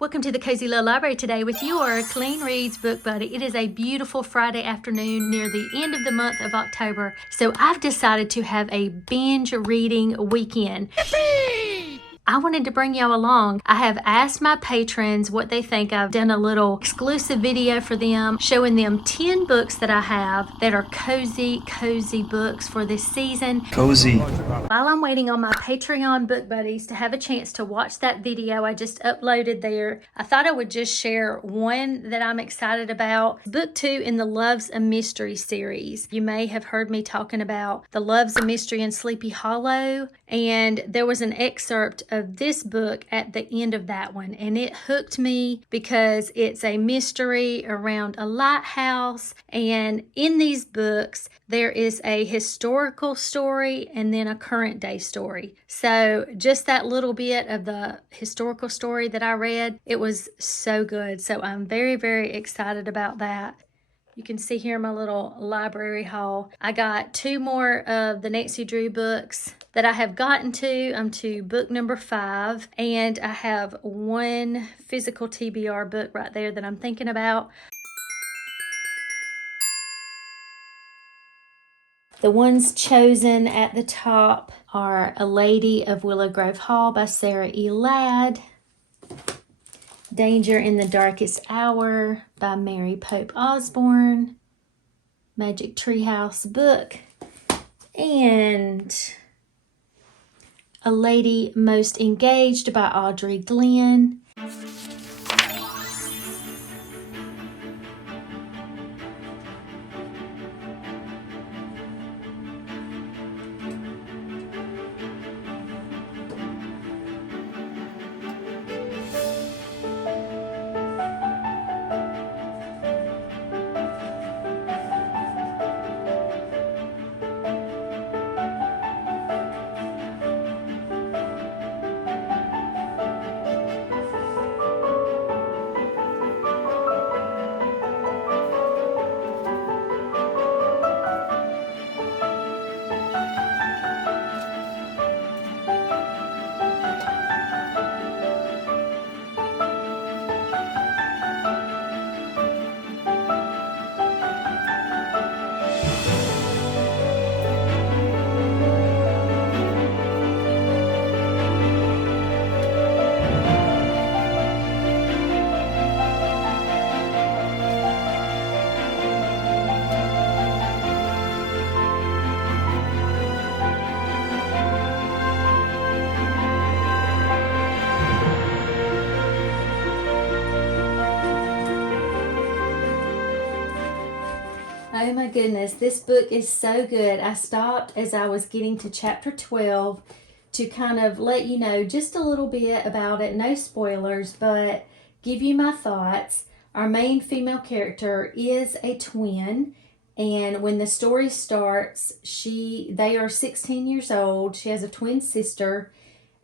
Welcome to the Cozy Little Library today with your Clean Reads Book Buddy. It is a beautiful Friday afternoon near the end of the month of October, so I've decided to have a binge reading weekend. Yippee! I wanted to bring y'all along. I have asked my patrons what they think. I've done a little exclusive video for them, showing them 10 books that I have that are cozy books for this season. Cozy. While I'm waiting on my Patreon book buddies to have a chance to watch that video I just uploaded there, I thought I would just share one that I'm excited about. Book 2 in the Loves a Mystery series. You may have heard me talking about the Loves a Mystery in Sleepy Hollow, and there was an excerpt of this book at the end of that one, and it hooked me because it's a mystery around a lighthouse, and in these books there is a historical story and then a current day story. So just that little bit of the historical story that I read, it was so good. So I'm very excited about that. You can see here my little library haul. I got 2 more of the Nancy Drew books that I have gotten to. I'm to book number 5, and I have 1 physical TBR book right there that I'm thinking about. The ones chosen at the top are A Lady of Willow Grove Hall by Sarah E. Ladd, Danger in the Darkest Hour by Mary Pope Osborne, Magic Treehouse book, and A Lady Most Engaged by Audrey Glenn. Oh my goodness, this book is so good. I stopped as I was getting to chapter 12 to kind of let you know just a little bit about it. No spoilers, but give you my thoughts. Our main female character is a twin, and when the story starts, they are 16 years old. She has a twin sister,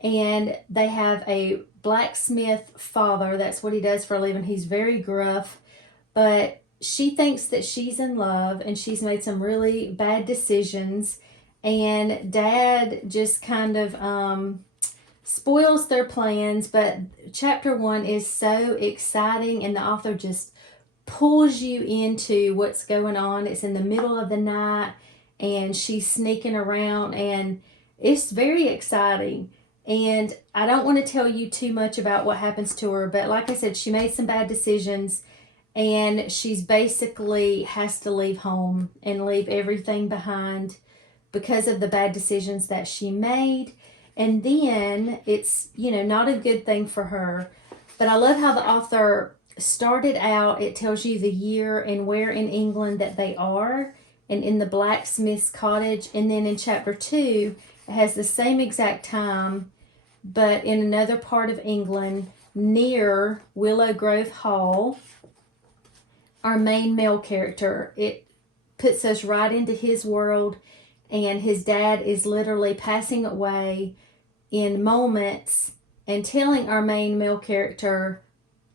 and they have a blacksmith father. That's what he does for a living. He's very gruff, but she thinks that she's in love, and she's made some really bad decisions, and Dad just kind of spoils their plans. But chapter 1 is so exciting, and the author just pulls you into what's going on. It's in the middle of the night, and she's sneaking around, and it's very exciting. And I don't want to tell you too much about what happens to her, but like I said, she made some bad decisions, and she's basically has to leave home and leave everything behind because of the bad decisions that she made. And then it's, not a good thing for her. But I love how the author started out. It tells you the year and where in England that they are, and in the blacksmith's cottage. And then in chapter 2, it has the same exact time, but in another part of England near Willow Grove Hall. Our main male character, it puts us right into his world, and his dad is literally passing away in moments and telling our main male character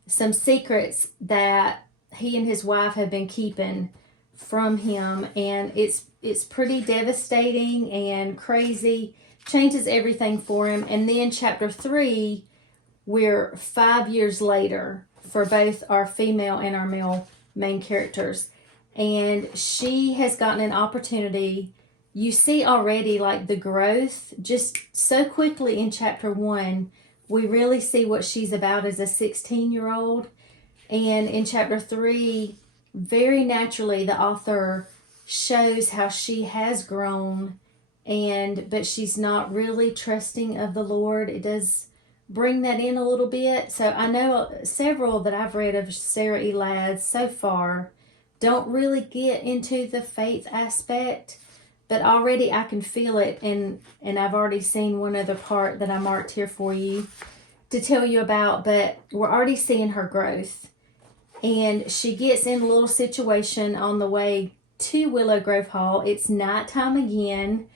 some secrets that he and his wife have been keeping from him, and it's pretty devastating and crazy, changes everything for him. And then chapter 3, we're 5 years later for both our female and our male main characters, and she has gotten an opportunity. You see already like the growth just so quickly in chapter 1. We really see what she's about as a 16-year-old, and in chapter 3, very naturally the author shows how she has grown, but she's not really trusting of the Lord. It does bring that in a little bit. So I know several that I've read of Sarah E. Ladd's so far don't really get into the faith aspect, but already I can feel it, and I've already seen one other part that I marked here for you to tell you about, but we're already seeing her growth. And she gets in a little situation on the way to Willow Grove Hall. It's nighttime again,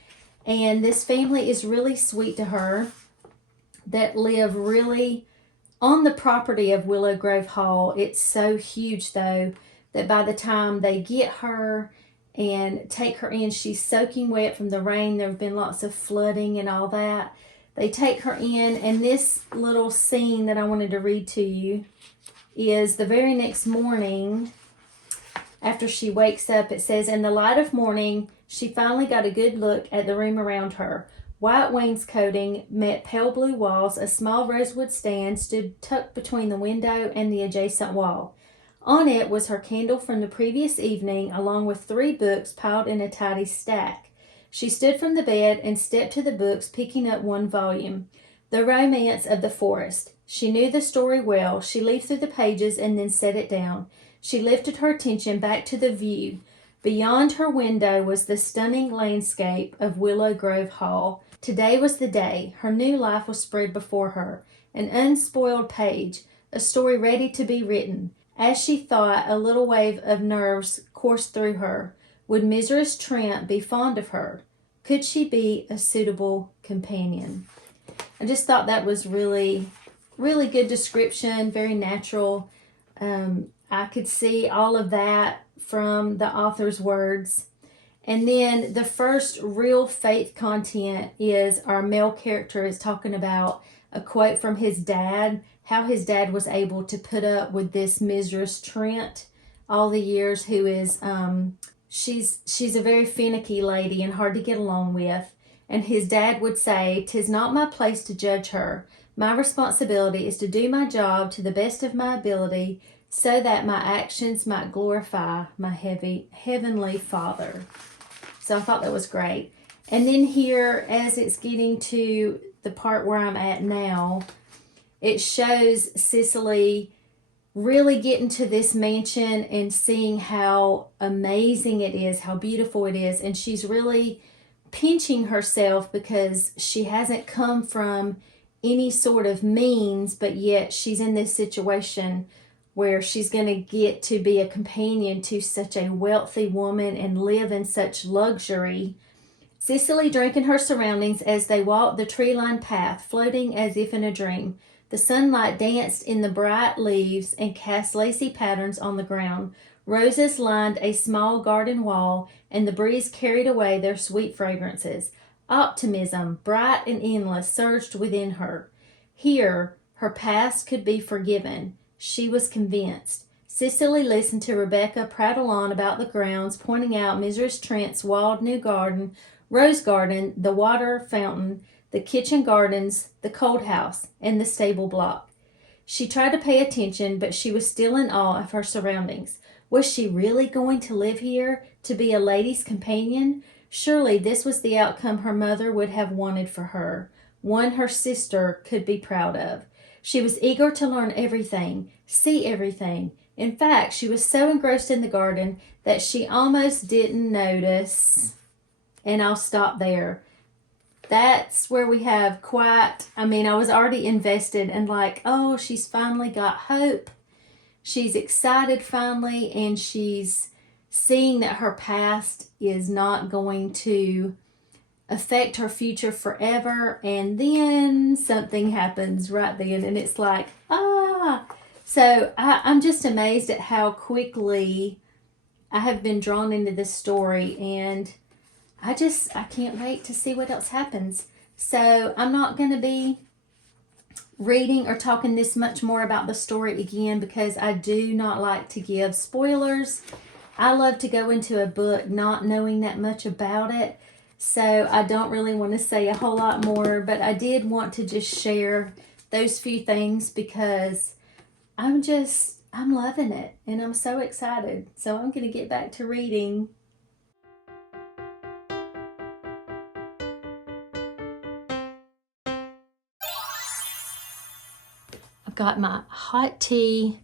and this family is really sweet to her that live really on the property of Willow Grove Hall. It's so huge, though, that by the time they get her and take her in, she's soaking wet from the rain. There have been lots of flooding and all that. They take her in, and this little scene that I wanted to read to you is the very next morning after she wakes up. It says, "In the light of morning, she finally got a good look at the room around her. White wainscoting met pale blue walls. A small rosewood stand stood tucked between the window and the adjacent wall. On it was her candle from the previous evening, along with 3 books piled in a tidy stack. She stood from the bed and stepped to the books, picking up one volume, The Romance of the Forest. She knew the story well. She leafed through the pages and then set it down. She lifted her attention back to the view. Beyond her window was the stunning landscape of Willow Grove Hall. Today was the day. Her new life was spread before her, an unspoiled page, a story ready to be written. As she thought, a little wave of nerves coursed through her. Would Mrs. Trent be fond of her? Could she be a suitable companion?" I just thought that was really, really good description, very natural. I could see all of that from the author's words. And then the first real faith content is our male character is talking about a quote from his dad, how his dad was able to put up with this Mrs. Trent all the years, who is, she's a very finicky lady and hard to get along with. And his dad would say, "'Tis not my place to judge her. My responsibility is to do my job to the best of my ability, so that my actions might glorify my heavenly Father." So I thought that was great. And then here, as it's getting to the part where I'm at now, it shows Cicely really getting to this mansion and seeing how amazing it is, how beautiful it is. And she's really pinching herself because she hasn't come from any sort of means, but yet she's in this situation where she's going to get to be a companion to such a wealthy woman and live in such luxury. Cicely drank in her surroundings as they walked the tree-lined path, floating as if in a dream. The sunlight danced in the bright leaves and cast lacy patterns on the ground. Roses lined a small garden wall, and the breeze carried away their sweet fragrances. Optimism, bright and endless, surged within her. Here, her past could be forgiven. She was convinced. Cicely listened to Rebecca prattle on about the grounds, pointing out Mrs. Trent's walled new garden, rose garden, the water fountain, the kitchen gardens, the cold house, and the stable block. She tried to pay attention, but she was still in awe of her surroundings. Was she really going to live here, to be a lady's companion? Surely this was the outcome her mother would have wanted for her, one her sister could be proud of. She was eager to learn everything, see everything. In fact, she was so engrossed in the garden that she almost didn't notice. And I'll stop there. that's where we have quite, I mean, I was already invested and like, oh, she's finally got hope. She's excited finally, and she's seeing that her past is not going to affect her future forever. And then something happens right then, and it's like, ah. So I'm just amazed at how quickly I have been drawn into this story, and I can't wait to see what else happens. So I'm not going to be reading or talking this much more about the story again because I do not like to give spoilers. I love to go into a book not knowing that much about it. So I don't really want to say a whole lot more, but I did want to just share those few things because I'm loving it and I'm so excited. So I'm going to get back to reading. I've got my hot tea,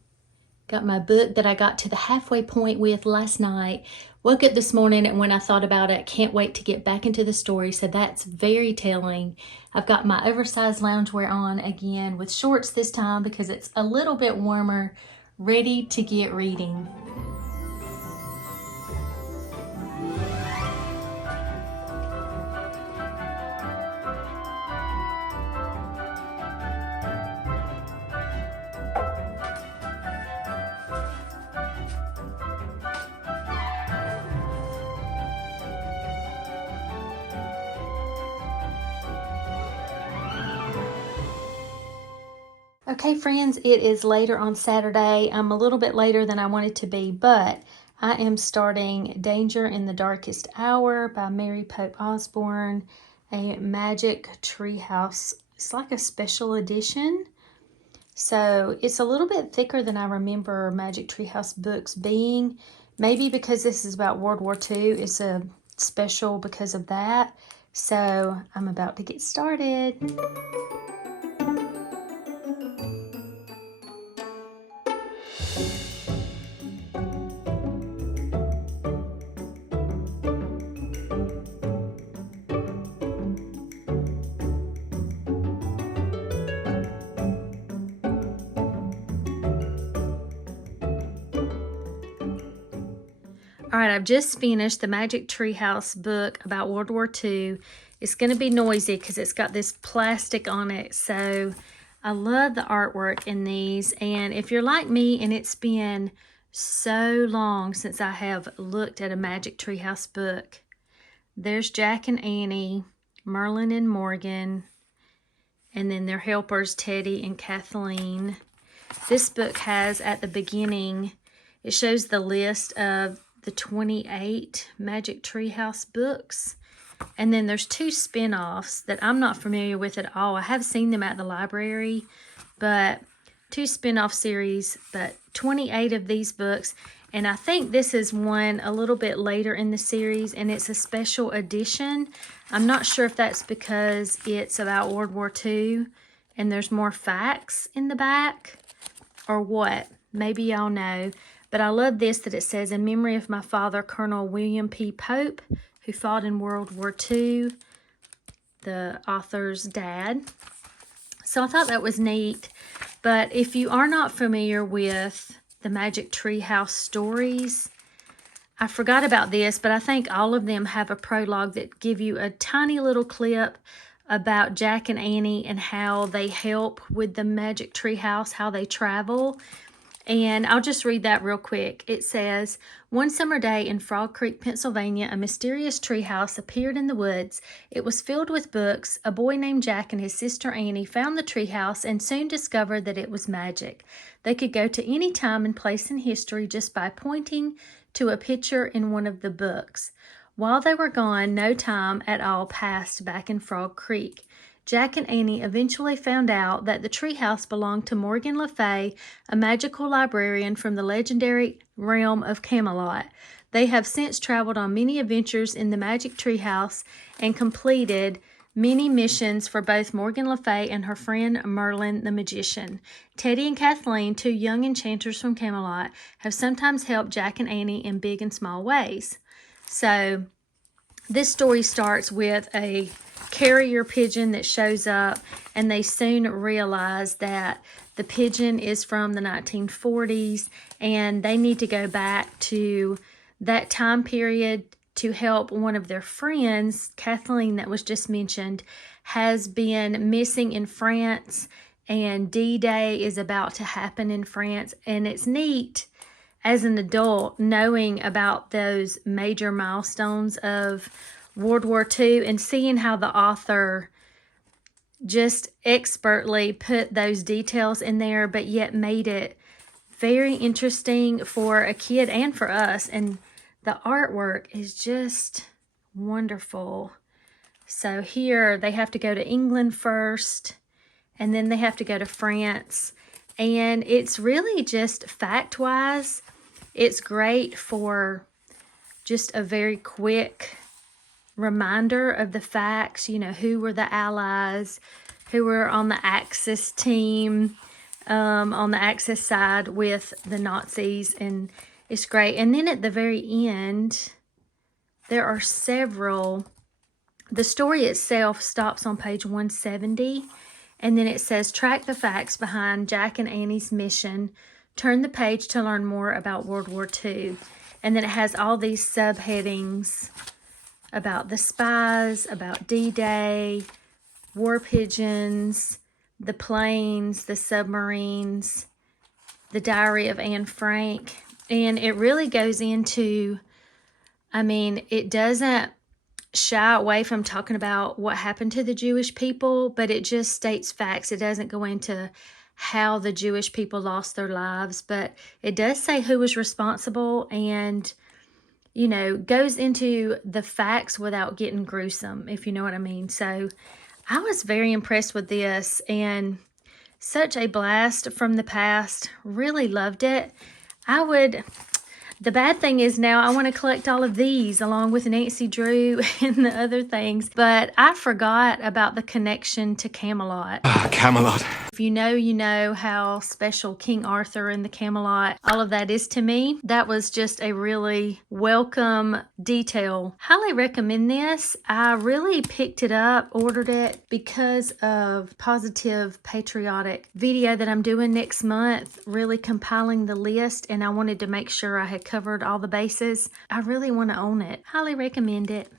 got my book that I got to the halfway point with last night. Woke up this morning, and when I thought about it, can't wait to get back into the story. So that's very telling. I've got my oversized loungewear on again with shorts this time because it's a little bit warmer, ready to get reading. Okay, friends, it is later on Saturday. I'm a little bit later than I wanted to be, but I am starting Danger in the Darkest Hour by Mary Pope Osborne, a Magic Treehouse. It's like a special edition. So it's a little bit thicker than I remember Magic Treehouse books being. Maybe because this is about World War II, it's a special because of that. So I'm about to get started. All right, I've just finished the Magic Treehouse book about World War II. It's going to be noisy because it's got this plastic on it. So I love the artwork in these. And if you're like me and it's been so long since I have looked at a Magic Treehouse book, there's Jack and Annie, Merlin and Morgan, and then their helpers, Teddy and Kathleen. This book has at the beginning, it shows the list of the 28 Magic Treehouse books. And then there's 2 spin-offs that I'm not familiar with at all. I have seen them at the library, but 2 spin-off series, but 28 of these books. And I think this is one a little bit later in the series, and it's a special edition. I'm not sure if that's because it's about World War II and there's more facts in the back or what. Maybe y'all know. But I love this, that it says, in memory of my father, Colonel William P. Pope, who fought in World War II, the author's dad. So I thought that was neat. But if you are not familiar with the Magic Treehouse stories, I forgot about this, but I think all of them have a prologue that give you a tiny little clip about Jack and Annie and how they help with the Magic Treehouse, how they travel. And I'll just read that real quick. It says, one summer day in Frog Creek, Pennsylvania, a mysterious treehouse appeared in the woods. It was filled with books. A boy named Jack and his sister Annie found the treehouse and soon discovered that it was magic. They could go to any time and place in history just by pointing to a picture in one of the books. While they were gone, no time at all passed back in Frog Creek. Jack and Annie eventually found out that the treehouse belonged to Morgan Le Fay, a magical librarian from the legendary realm of Camelot. They have since traveled on many adventures in the Magic Treehouse and completed many missions for both Morgan Le Fay and her friend Merlin the Magician. Teddy and Kathleen, 2 young enchanters from Camelot, have sometimes helped Jack and Annie in big and small ways. So This story starts with a carrier pigeon that shows up, and they soon realize that the pigeon is from the 1940s and they need to go back to that time period to help one of their friends. Kathleen, that was just mentioned, has been missing in France, and D-Day is about to happen in France. And it's neat as an adult knowing about those major milestones of World War II and seeing how the author just expertly put those details in there, but yet made it very interesting for a kid and for us. And the artwork is just wonderful. So here they have to go to England first, and then they have to go to France. And it's really just fact-wise, it's great for just a very quick reminder of the facts. You know, who were the Allies, who were on the Axis team, on the Axis side with the Nazis, and it's great. And then at the very end, there are several. The story itself stops on page 170, and then it says, track the facts behind Jack and Annie's mission. Turn the page to learn more about World War II. And then it has all these subheadings about the spies, about D-Day, war pigeons, the planes, the submarines, the diary of Anne Frank. And it really goes into, I mean, it doesn't shy away from talking about what happened to the Jewish people, but it just states facts. It doesn't go into how the Jewish people lost their lives, but it does say who was responsible, and you know, goes into the facts without getting gruesome, if you know what I mean. So I was very impressed with this, and such a blast from the past. Really loved it. The bad thing is now I want to collect all of these along with Nancy Drew and the other things, but I forgot about the connection to Camelot. Camelot. If you know, you know how special King Arthur and the Camelot, all of that is to me. That was just a really welcome detail. Highly recommend this. I really picked it up, ordered it because of positive patriotic video that I'm doing next month, really compiling the list, and I wanted to make sure I had covered all the bases. I really want to own it. Highly recommend it.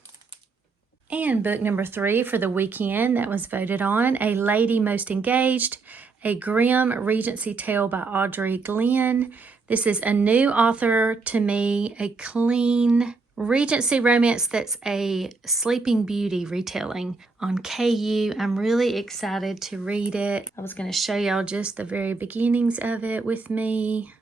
And book number 3 for the weekend that was voted on, A Lady Most Engaged, a grim Regency tale by Audrey Glenn. This is a new author to me, a clean Regency romance that's a Sleeping Beauty retelling on KU. I'm really excited to read it. I was going to show y'all just the very beginnings of it with me.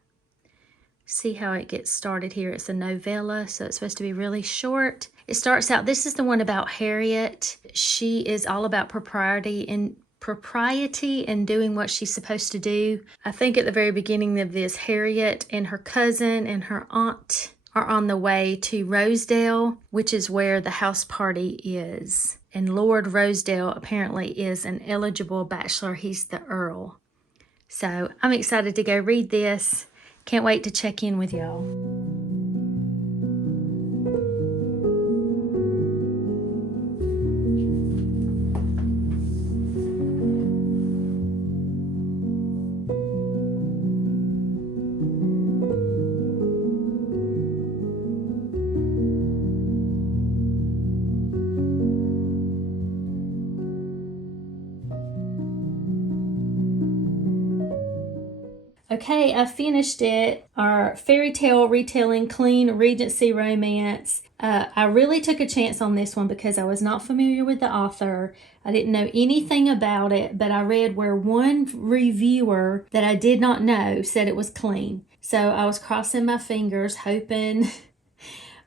See how it gets started here. It's a novella, so it's supposed to be really short. It starts out, this is the one about Harriet. She is all about propriety and doing what she's supposed to do. I think at the very beginning of this, Harriet and her cousin and her aunt are on the way to Rosedale, which is where the house party is. And Lord Rosedale apparently is an eligible bachelor. He's the Earl. So I'm excited to go read this. Can't wait to check in with y'all. Okay, I finished it. Our fairy tale retelling, clean Regency romance. I really took a chance on this one because I was not familiar with the author. I didn't know anything about it, but I read where one reviewer that I did not know said it was clean. So I was crossing my fingers, hoping,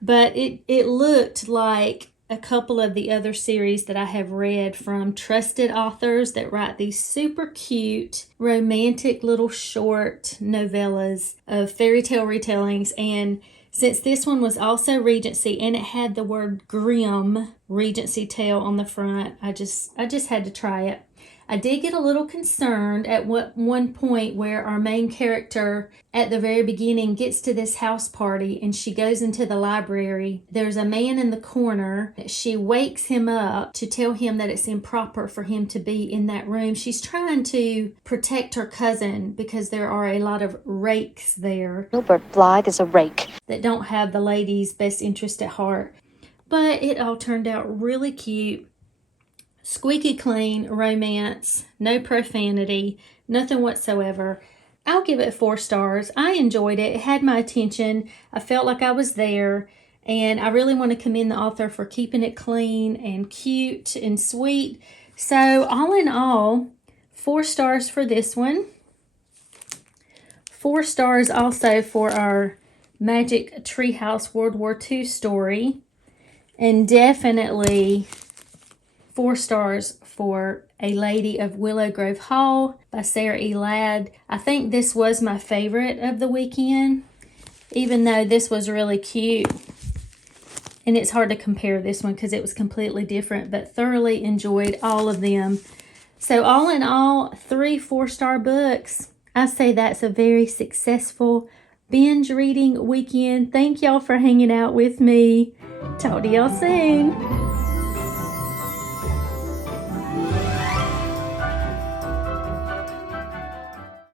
but it looked like a couple of the other series that I have read from trusted authors that write these super cute, romantic little short novellas of fairy tale retellings. And since this one was also Regency and it had the word grim Regency tale on the front, I just had to try it. I did get a little concerned at one point where our main character at the very beginning gets to this house party and she goes into the library. There's a man in the corner. She wakes him up to tell him that it's improper for him to be in that room. She's trying to protect her cousin because there are a lot of rakes there. Gilbert Blythe is a rake That don't have the lady's best interest at heart. But it all turned out really cute. Squeaky clean romance, no profanity, nothing whatsoever. I'll give it 4 stars. I enjoyed it. It had my attention. I felt like I was there. And I really want to commend the author for keeping it clean and cute and sweet. So all in all, 4 stars for this one. 4 stars also for our Magic Treehouse World War II story. And definitely 4 stars for A Lady of Willow Grove Hall by Sarah E. Ladd. I think this was my favorite of the weekend, even though this was really cute. And it's hard to compare this one because it was completely different, but thoroughly enjoyed all of them. So all in all, 3 4-star books. I say that's a very successful binge reading weekend. Thank y'all for hanging out with me. Talk to y'all soon.